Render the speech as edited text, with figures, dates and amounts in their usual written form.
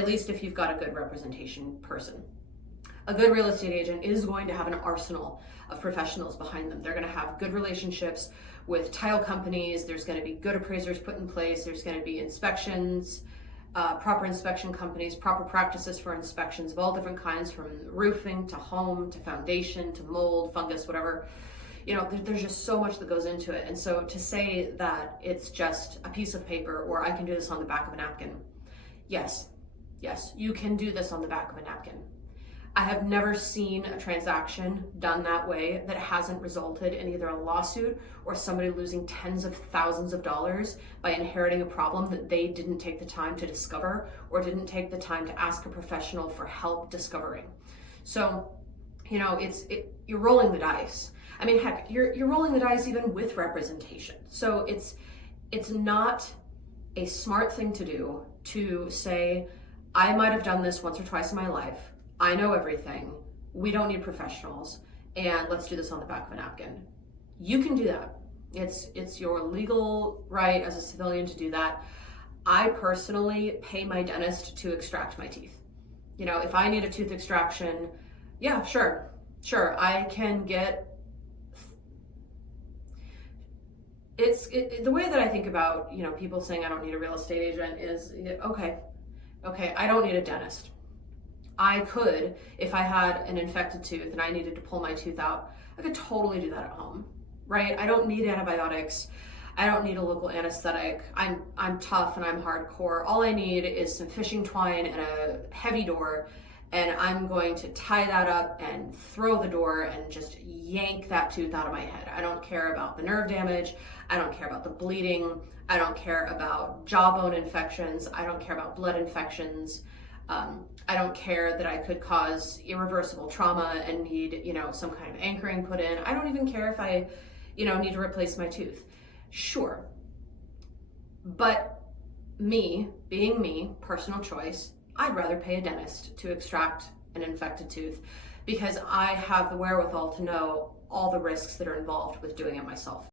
at least if you've got a good representation person. A good real estate agent is going to have an arsenal of professionals behind them. They're going to have good relationships with title companies. There's going to be good appraisers put in place. There's going to be inspections, proper inspection companies, proper practices for inspections of all different kinds, from roofing to home to foundation to mold, fungus, whatever. You know, there's just so much that goes into it. And so to say that it's just a piece of paper or I can do this on the back of a napkin, yes, you can do this on the back of a napkin. I have never seen a transaction done that way that hasn't resulted in either a lawsuit or somebody losing tens of thousands of dollars by inheriting a problem that they didn't take the time to discover or didn't take the time to ask a professional for help discovering. So, you know, you're rolling the dice. I mean, heck, you're rolling the dice even with representation. So it's not a smart thing to do to say, I might have done this once or twice in my life. I know everything. We don't need professionals, and let's do this on the back of a napkin. You can do that. It's your legal right as a civilian to do that. I personally pay my dentist to extract my teeth. You know, if I need a tooth extraction, yeah, sure, I can get. The way that I think about, you know, people saying I don't need a real estate agent is, okay, I don't need a dentist. I could, if I had an infected tooth and I needed to pull my tooth out, I could totally do that at home, right? I don't need antibiotics. I don't need a local anesthetic. I'm tough and I'm hardcore. All I need is some fishing twine and a heavy door, and I'm going to tie that up and throw the door and just yank that tooth out of my head. I don't care about the nerve damage. I don't care about the bleeding. I don't care about jawbone infections. I don't care about blood infections. I don't care that I could cause irreversible trauma and need, you know, some kind of anchoring put in. I don't even care if I, you know, need to replace my tooth. Sure. But me, being me, personal choice, I'd rather pay a dentist to extract an infected tooth because I have the wherewithal to know all the risks that are involved with doing it myself.